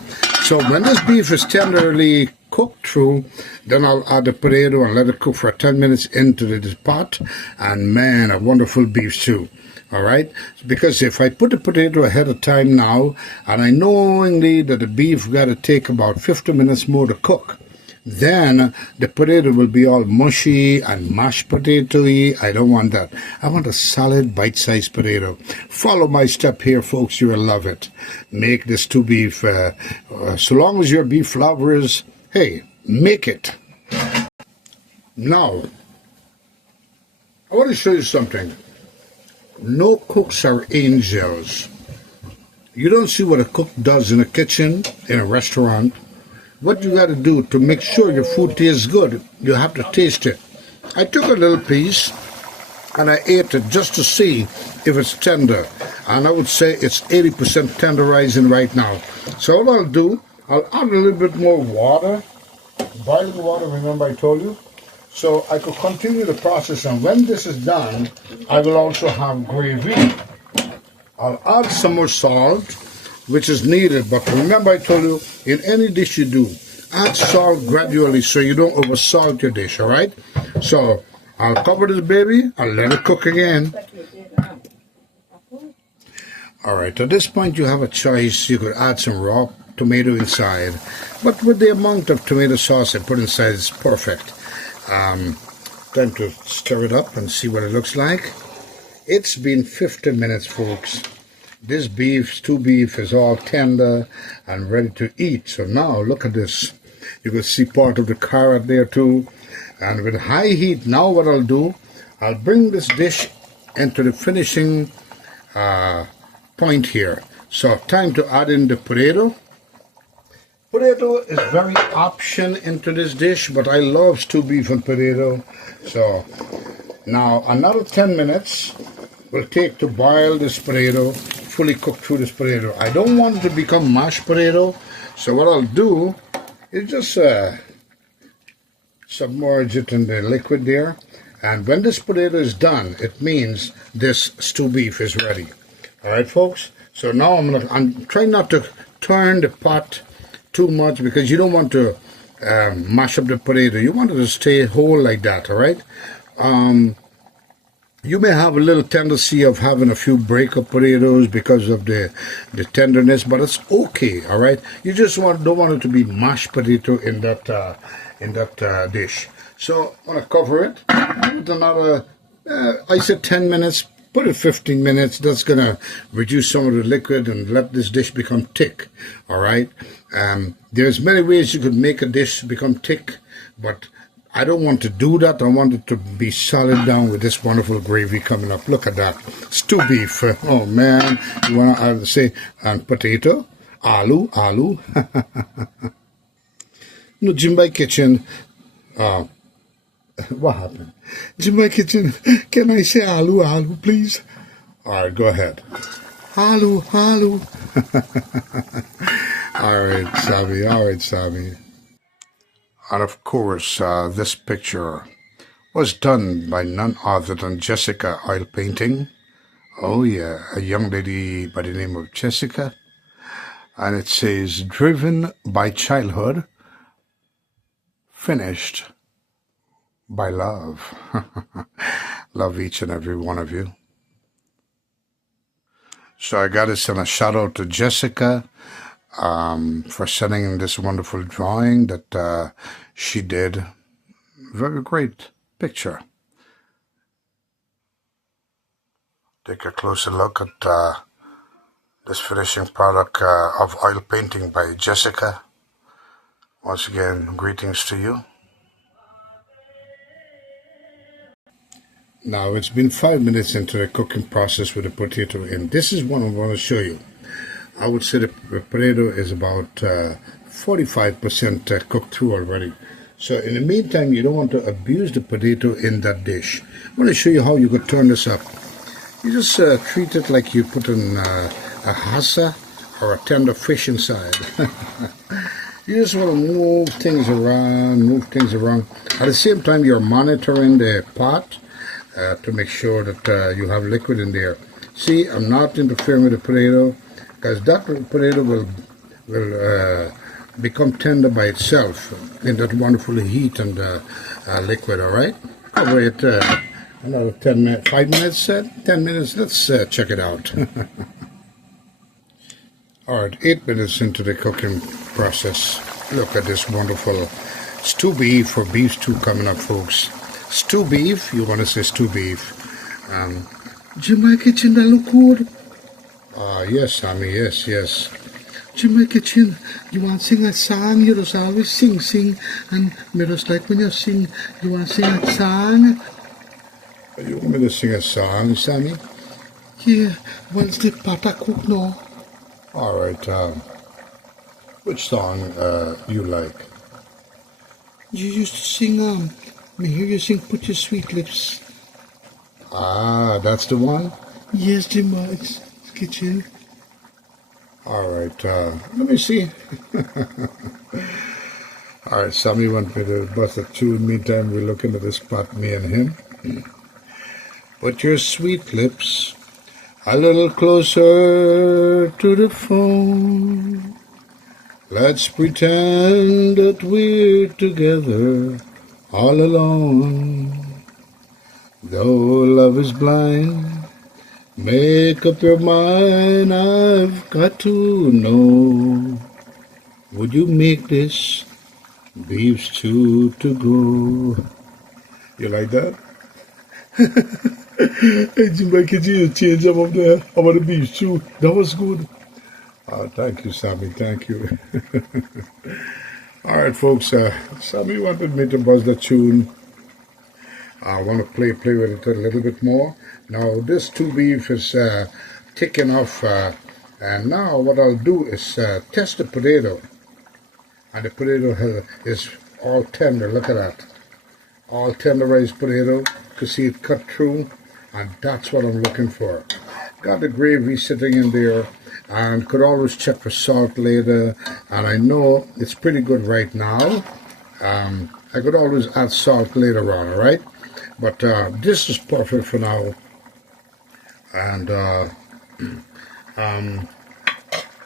So when this beef is tenderly cooked through, then I'll add the potato and let it cook for 10 minutes into the pot. And man, a wonderful beef stew. All right, because if I put the potato ahead of time now, and I knowingly that the beef got to take about 50 minutes more to cook, then the potato will be all mushy and mashed potato-y. I don't want that. I want a solid bite-sized potato. Follow my step here, folks. You will love it. Make this stew beef. So long as you're beef lovers, hey, make it. Now, I want to show you something. No cooks are angels. You don't see what a cook does in a kitchen, in a restaurant. What you got to do to make sure your food tastes good, you have to taste it. I took a little piece and I ate it just to see if it's tender. And I would say it's 80% tenderizing right now. So what I'll do, I'll add a little bit more water. Boiling water, remember I told you? So I could continue the process, and when this is done, I will also have gravy. I'll add some more salt, which is needed, but remember I told you, in any dish you do, add salt gradually so you don't oversalt your dish, all right? So I'll cover this baby, I'll let it cook again. All right, at this point you have a choice. You could add some raw tomato inside, but with the amount of tomato sauce I put inside, it's perfect. Time to stir it up and see what it looks like. It's been 50 minutes, folks. This stew beef is all tender and ready to eat. So now look at this. You can see part of the carrot there too. And with high heat, now what I'll do, I'll bring this dish into the finishing point here. So time to add in the potato. Potato is very option into this dish, but I love stew beef and potato. So now another 10 minutes will take to boil this potato. fully cook through this potato. I don't want it to become mashed potato, so what I'll do is just submerge it in the liquid there. And when this potato is done, it means this stew beef is ready. All right, folks. So now I'm trying not to turn the pot too much because you don't want to mash up the potato. You want it to stay whole like that. All right. You may have a little tendency of having a few break-up potatoes because of the tenderness, but it's okay. All right. You just don't want it to be mashed potato in that dish. So I'm going to cover it with another, I said 10 minutes, put it 15 minutes. That's going to reduce some of the liquid and let this dish become thick, all right? There's many ways you could make a dish become thick, but I don't want to do that. I want it to be solid down with this wonderful gravy coming up. Look at that. Stew beef. Oh, man. You want to say, and potato, aloo. No, Jimbai Kitchen. What happened? Jimbai Kitchen, can I say aloo, please? All right, go ahead. Aloo. All right, Sammy. And of course, this picture was done by none other than Jessica Oil Painting. Oh yeah, a young lady by the name of Jessica. And it says, driven by childhood, finished by love. Love each and every one of you. So I got to send a shout out to Jessica for sending this wonderful drawing that she did. Very great picture. Take a closer look at this finishing product of oil painting by Jessica. Once again, greetings to you. Now it's been 5 minutes into the cooking process with the potato, and this is what I want to show you. I would say the potato is about 45% cooked through already. So in the meantime, you don't want to abuse the potato in that dish. I'm going to show you how you could turn this up. You just treat it like you put in a hassa or a tender fish inside. You just want to move things around. At the same time, you're monitoring the pot to make sure that you have liquid in there. See, I'm not interfering with the potato because that potato will become tender by itself in that wonderful heat and liquid, all right? Cover it another 10 minutes, 5 minutes, 10 minutes. Let's check it out. All right, 8 minutes into the cooking process. Look at this wonderful stew beef or beef stew coming up, folks. Stew beef, you want to say stew beef. Jimbai Kitchen, that look good. Yes, Sammy, yes. Jimbai Kitchen, you want to sing a song? You just always sing, and me just like when you sing, you want to sing a song? You want me to sing a song, Sammy? Yeah, when's the pata cook now? All right, which song you like? You used to sing, me hear you sing Put Your Sweet Lips. Ah, that's the one? Yes, Jimbai Kitchen. All right, let me see. All right, Sammy wants me to bust a tune. Meantime, we're looking at this pot, me and him. Put your sweet lips a little closer to the phone. Let's pretend that we're together all alone. Though love is blind, make up your mind, I've got to know. Would you make this beef stew to go? You like that? Hey, Jimbai Kitchen, you change up of the beef stew. That was good. Thank you, Sammy. Thank you. All right, folks. Sammy wanted me to buzz the tune. I want to play with it a little bit more. Now, this stew beef is thick enough. And now what I'll do is test the potato. And the potato is all tender. Look at that. All tenderized potato. You can see it cut through. And that's what I'm looking for. Got the gravy sitting in there, and could always check for salt later. And I know it's pretty good right now. I could always add salt later on, all right? But this is perfect for now. And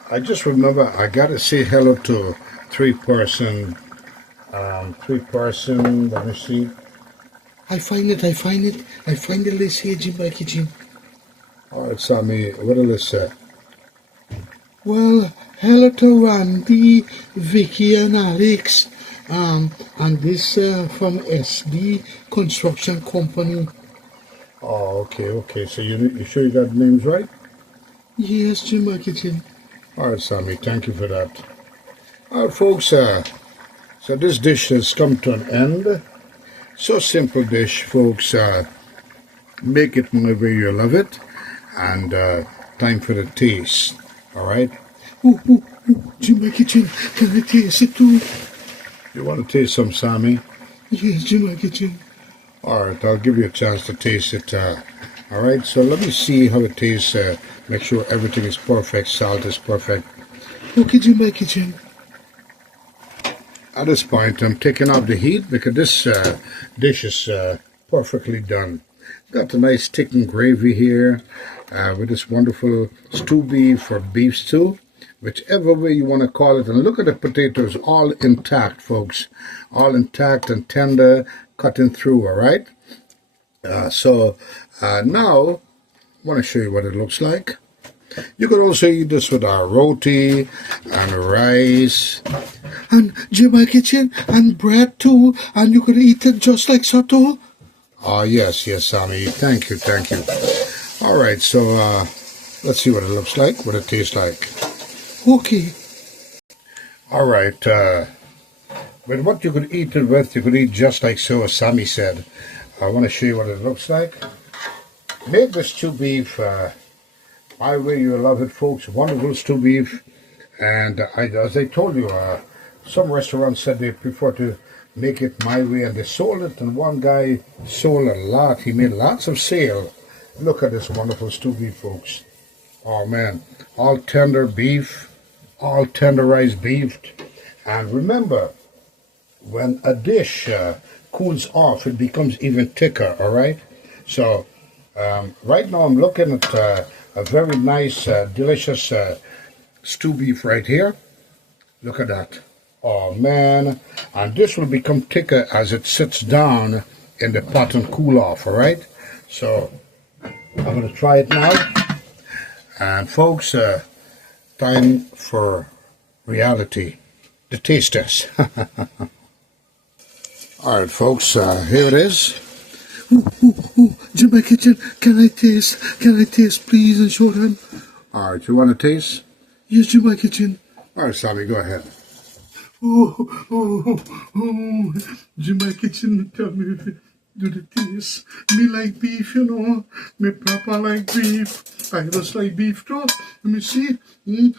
I just remember I gotta say hello to three-person. Let me see. I find it. I find the list here, Jim by Kitchen. All right, Sammy, what does it say? Well, hello to Randy, Vicky, and Alex. And this from SD Construction Company. Oh, okay. So you sure you got the names right? Yes, Jim by Kitchen. All right, Sammy, thank you for that. All right, folks, so this dish has come to an end. So simple dish, folks. Make it whenever you love it. And time for the taste. All right? Ooh, Jim by Kitchen, can I taste it too? You want to taste some, Sammy? Yes, Jim by Kitchen. All right, I'll give you a chance to taste it. All right, so let me see how it tastes. Make sure everything is perfect. Salt is perfect. Okay, Jim by Kitchen. At this point, I'm taking off the heat because this dish is perfectly done. Got a nice thickened gravy here with this wonderful stew beef or beef stew, whichever way you want to call it. And look at the potatoes, all intact, folks. All intact and tender, cutting through, all right? So now, I want to show you what it looks like. You could also eat this with our roti and rice. And Jim by Kitchen, and bread too. And you could eat it just like so too. Oh, yes, Sammy. Thank you. All right, so let's see what it looks like, what it tastes like. Okay. All right, but what you could eat it with, you could eat just like so, as Sammy said. I want to show you what it looks like. Make this stew beef my way you love it, folks. Wonderful stew beef. And as I told you, some restaurants said they prefer to make it my way, and they sold it, and one guy sold a lot. He made lots of sale. Look at this wonderful stew beef, folks. Oh man, all tender beef, all tenderized beef. And remember, when a dish cools off, it becomes even thicker, all right? So right now I'm looking at a very nice, delicious stew beef right here. Look at that. Oh man, and this will become thicker as it sits down in the pot and cool off, all right? So I'm going to try it now. And folks, time for reality, the taste test. All right, folks, here it is. Jim by Kitchen, can I taste, please, and show them? All right, you want to taste? Yes, Jim by Kitchen. All right, Sammy, go ahead. Jim by Kitchen, tell me if it do the taste. Me like beef, you know. Me papa like beef. I just like beef too. Let me see. Then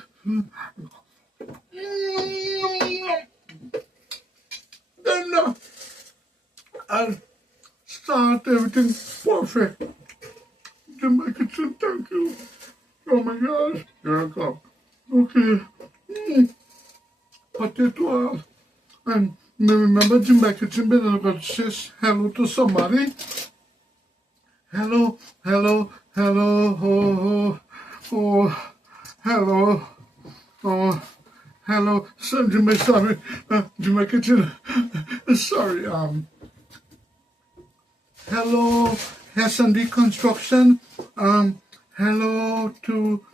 I'll start everything perfect. Jim by Kitchen, thank you. Oh my gosh. Here I come. Okay. Potato. And remember Jim by Kitchen been about to say hello to somebody. Hello. Oh, hello. So Jim by Kitchen. Sorry. Hello, S&D Construction. Hello to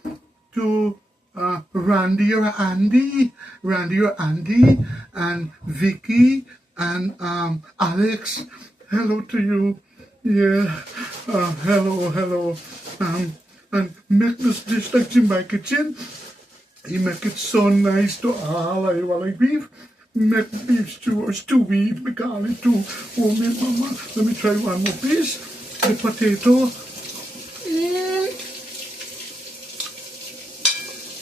Randy or Andy, and Vicky, and Alex. Hello to you. Yeah. Hello. And make this dish like Jim by Kitchen. You make it so nice to all. You like beef? Make beef stew or stew beef. We call it too. Oh, my mama. Let me try one more piece. The potato.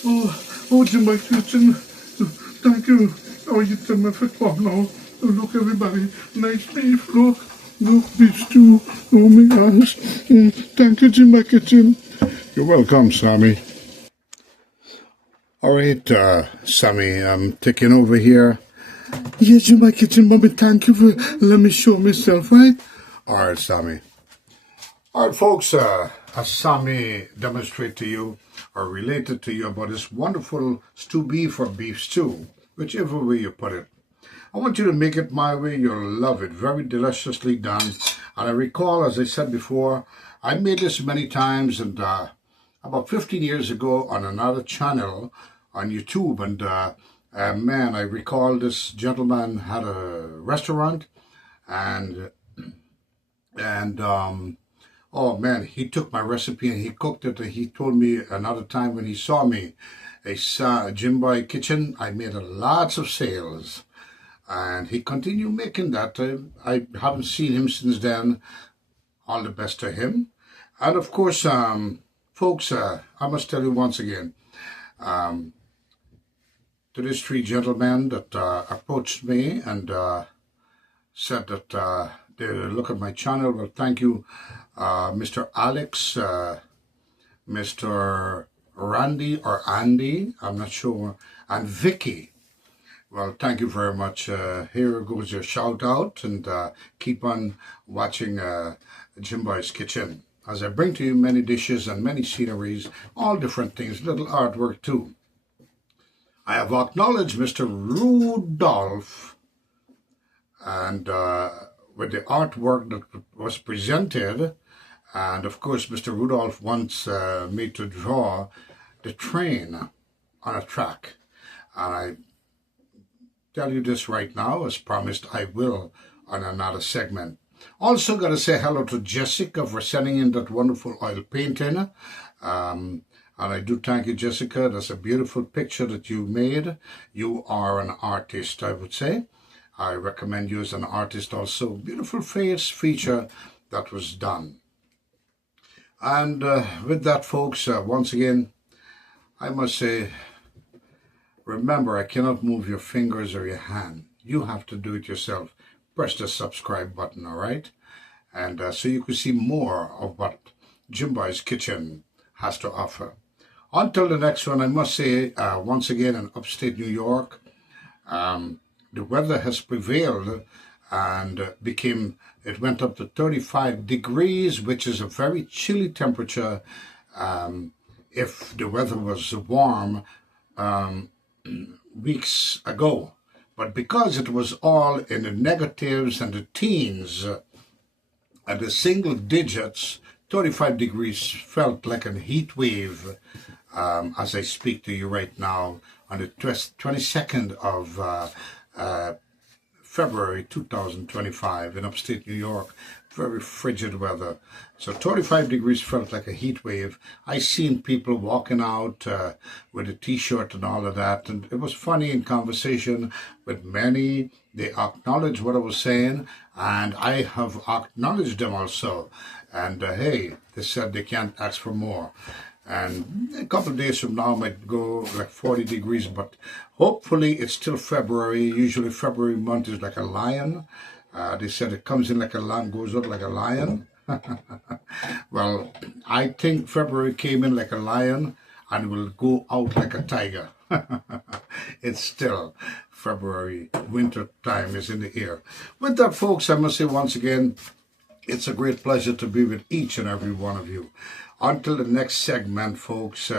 Oh, Jim by Kitchen, thank you. Oh, you tell me for come now. Look, everybody, nice beef. Look, beef stew. Oh my gosh. Thank you, Jim by Kitchen. You're welcome, Sammy. All right, Sammy, I'm taking over here. Yes, in my kitchen, mommy. Thank you for let me show myself, right? All right, Sammy. All right, folks. As Sammy demonstrated to you or related to you about this wonderful stew beef or beef stew, whichever way you put it. I want you to make it my way. You'll love it. Very deliciously done. And I recall, as I said before, I made this many times, and about 15 years ago on another channel on YouTube, and man, I recall this gentleman had a restaurant, and oh man, he took my recipe and he cooked it. And he told me another time when he saw me, he saw Jim Boy Kitchen. I made lots of sales, and he continued making that. I haven't seen him since then. All the best to him, and of course, folks, I must tell you once again. To these three gentlemen that approached me and said that they look at my channel. Well, thank you, Mr. Alex, Mr. Randy or Andy, I'm not sure, and Vicky. Well, thank you very much. Here goes your shout out, and keep on watching Jim Boy's Kitchen as I bring to you many dishes and many sceneries, all different things, little artwork too. I have acknowledged Mr. Rudolph and with the artwork that was presented, and of course Mr. Rudolph wants me to draw the train on a track, and I tell you this right now, as promised I will on another segment. Also got to say hello to Jessica for sending in that wonderful oil painting. And I do thank you, Jessica. That's a beautiful picture that you made. You are an artist, I would say. I recommend you as an artist also. Beautiful face feature that was done. And with that, folks, once again, I must say, remember, I cannot move your fingers or your hand. You have to do it yourself. Press the subscribe button, all right? And so you can see more of what Jim Boy's Kitchen has to offer. Until the next one, I must say, once again, in upstate New York, the weather has prevailed and it went up to 35 degrees, which is a very chilly temperature if the weather was warm weeks ago. But because it was all in the negatives and the teens and the single digits, 35 degrees felt like a heat wave as I speak to you right now on the 22nd of February 2025 in upstate New York. Very frigid weather. So 35 degrees felt like a heat wave. I seen people walking out with a t-shirt and all of that, and it was funny in conversation with many. They acknowledged what I was saying, and I have acknowledged them also. And hey, they said they can't ask for more. And a couple of days from now might go like 40 degrees, but hopefully it's still February. Usually February month is like a lion. They said it comes in like a lion, goes out like a lion. Well, I think February came in like a lion and will go out like a tiger. It's still February. Winter time is in the air. With that, folks, I must say once again, it's a great pleasure to be with each and every one of you. Until the next segment, folks,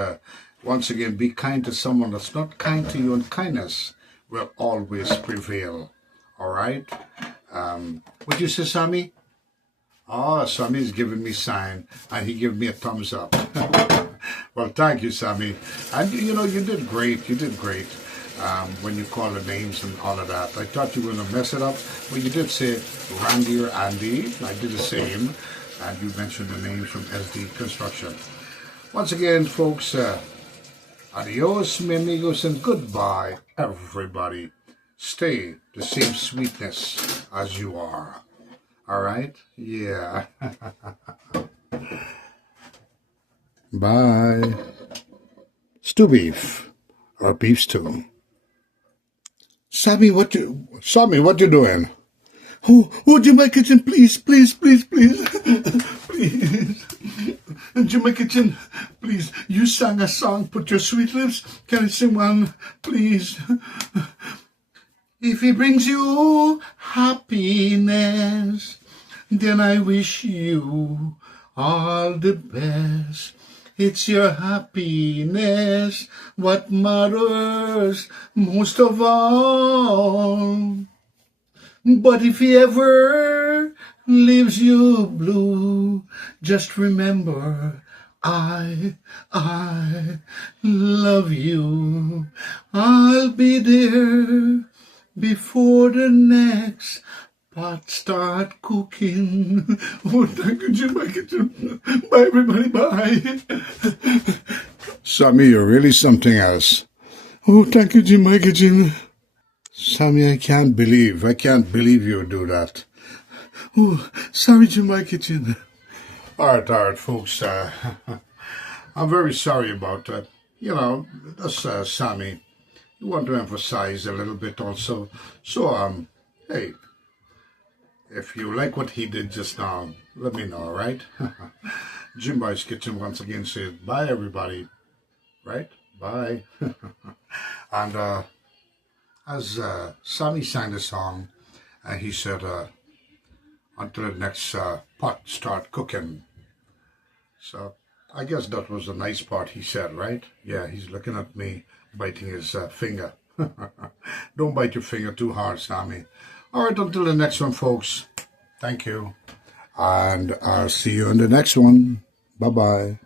once again, be kind to someone that's not kind to you, and kindness will always prevail. All right? What you say, Sammy? Oh, Sammy's giving me sign, and he gave me a thumbs up. Well, thank you, Sammy. And, you know, you did great. You did great when you call the names and all of that. I thought you were going to mess it up. Well, you did say Randy or Andy. I did the same. And you mentioned the names from SD Construction. Once again, folks, adios, mi amigos, and goodbye, everybody. Stay the same sweetness as you are. All right? Yeah. Bye. Stew beef or beef stew. Sammy, what you doing? Would you my kitchen, please, please, please, please, please. Jimmy Kitchen, please, you sang a song, Put Your Sweet Lips. Can I sing one, please? If he brings you happiness, then I wish you all the best. It's your happiness what matters most of all. But if he ever leaves you blue, just remember I love you. I'll be there before the next pot start cooking. Oh, thank you, Jimmy Kitchen. Bye, everybody. Bye. Sammy, you're really something else. Oh, thank you, Jimmy Kitchen. Sammy, I can't believe you do that. Oh, sorry, Jimmy Kitchen. All right, folks. I'm very sorry about that. You know, that's Sammy. You want to emphasize a little bit also. So, hey, if you like what he did just now, let me know, all right? Jimboy's Kitchen once again says bye, everybody. Right? Bye. And as Sammy sang the song, he said, until the next pot start cooking. So I guess that was the nice part he said, right? Yeah, he's looking at me, biting his finger. Don't bite your finger too hard, Sammy. All right, until the next one, folks. Thank you. And I'll see you in the next one. Bye-bye.